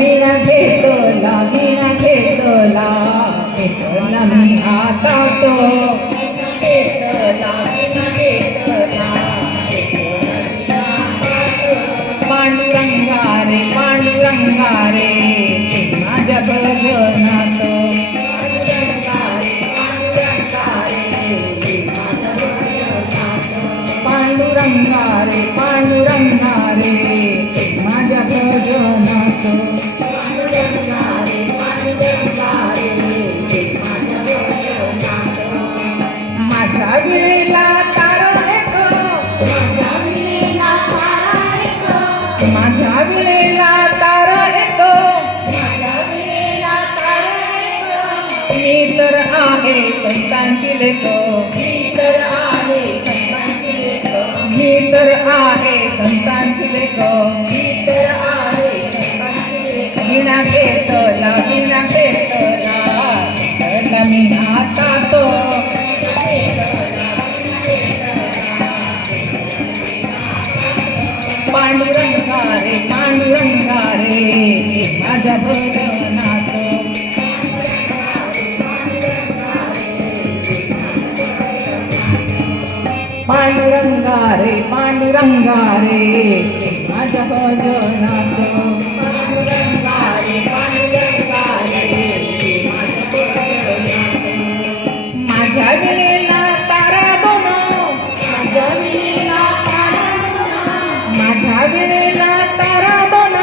विणा घेतला विणा घेतला घेतला मी हातात घेतला विणा घेतला पांडुरंगा रे पांडुरंगा रे माझ्या भजनात पांडुरंगा रे पांडुरंगा रे माझ्या भजनात माझ्या विणेला तारा एक माझ्या विणेला तारा एक मी तर आहे संतांची लेक मी तर आहे संतांची लेक मी तर आहे संतांची लेक मी तर आहे संतांची लेक विणा घेतला विणा घेतला घेतला मी हातात पांडुरंगा रे पांडुरंगा रे माझ्या भजनात पांडुरंगा रे पांडुरंगा रे माझ्या भजनात पांडुरंगा रे पांडुरंगा रे माझ्या विणेला तारा दोन माझ्या विणेला तारा माझ्या विणेला तारा दोन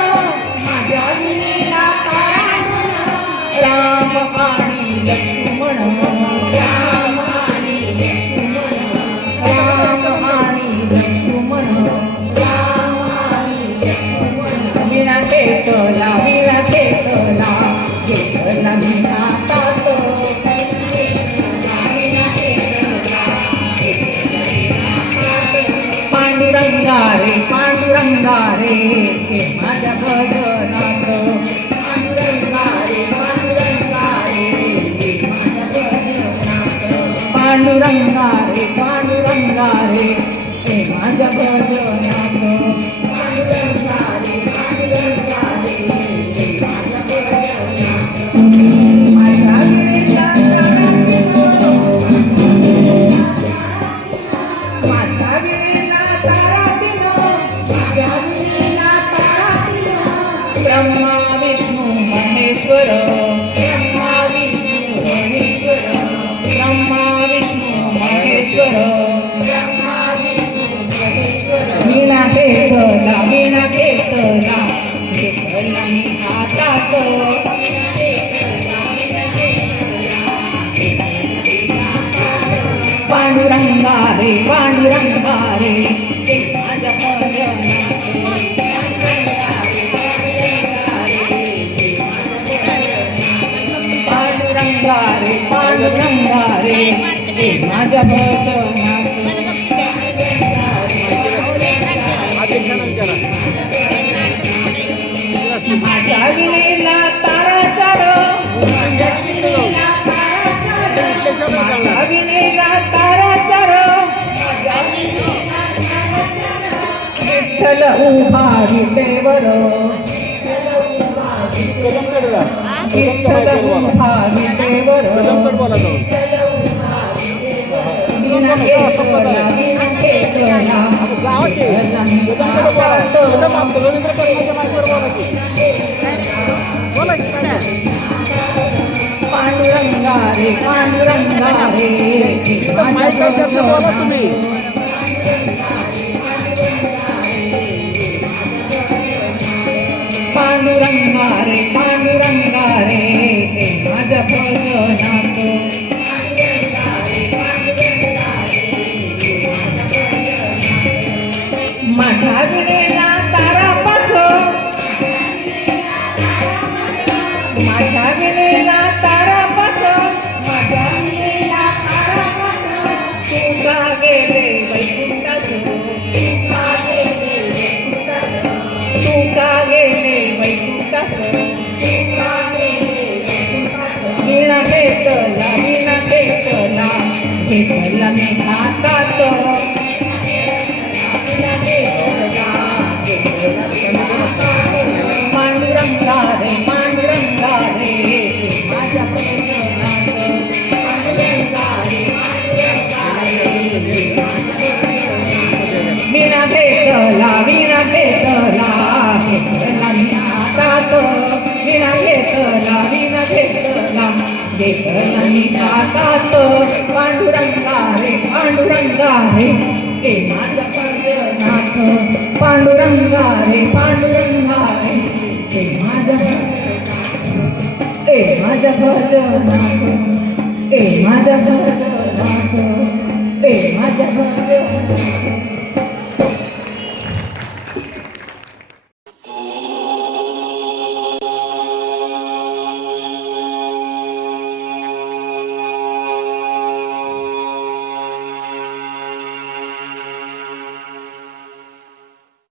माझ्या विणेला तारा राम आणि लक्ष्मण राम आणि लक्ष्मण विणा घेतला विणा घेतला घेतला मी हातात पांडुरंगा रे पांडुरंगा रे माझ्या भजनात पांडुरंगा रे पांडुरंगा रे पांडुरंगा रे पांडुरंगा रे माझ्या भजनात पांडुरंगा रे पांडुरंगा रे माझ्या विणेला तारा माझ्या विणेला तारा दिन माझ्या विणेला तारा दिन ब्रह्मा विष्णू महेश्वर ब्रह्मा विष्णू महेश्वर ब्रह्मा विष्णू महेश्वर विणा घेतला विणा घेतला घेतला मी हातात पांडुरंगा रे पांडुरंगा रे माझ्या भजनात पांडुरंगा रे पांडुरंगा रे माझ्या भजनात माझ्या विणेला तारा चार माझ्या विणेला तारा चार विठ्ठल उभा विटेवर विठ्ठल उभा विटेवर विणा घेतला विणा घेतला पांडुरंगा रे पांडुरंगा रे पांडुरंगा रे पांडुरंगा रे माझ्या भजनात माझ्या विणेला तारा पाच माझ्या विणेला तारा पाच माझ्या विणेला तारा पाच तू का गेले वैकुंठास तू का गेले वैकुंठास विणा घेतला घेतला मी हातात पांडुरंगा रे घेतला विणा घेतला घेतला मी हातात विणा घेतला विणा घेतला घेतला मी हातात पांडुरंगा रे पांडुरंगा रे ए माझ्या भजनात पांडुरंगा रे पांडुरंगा रे ए माझ्या भजनात ए माझ्या भजनात ए माझ्या भजनात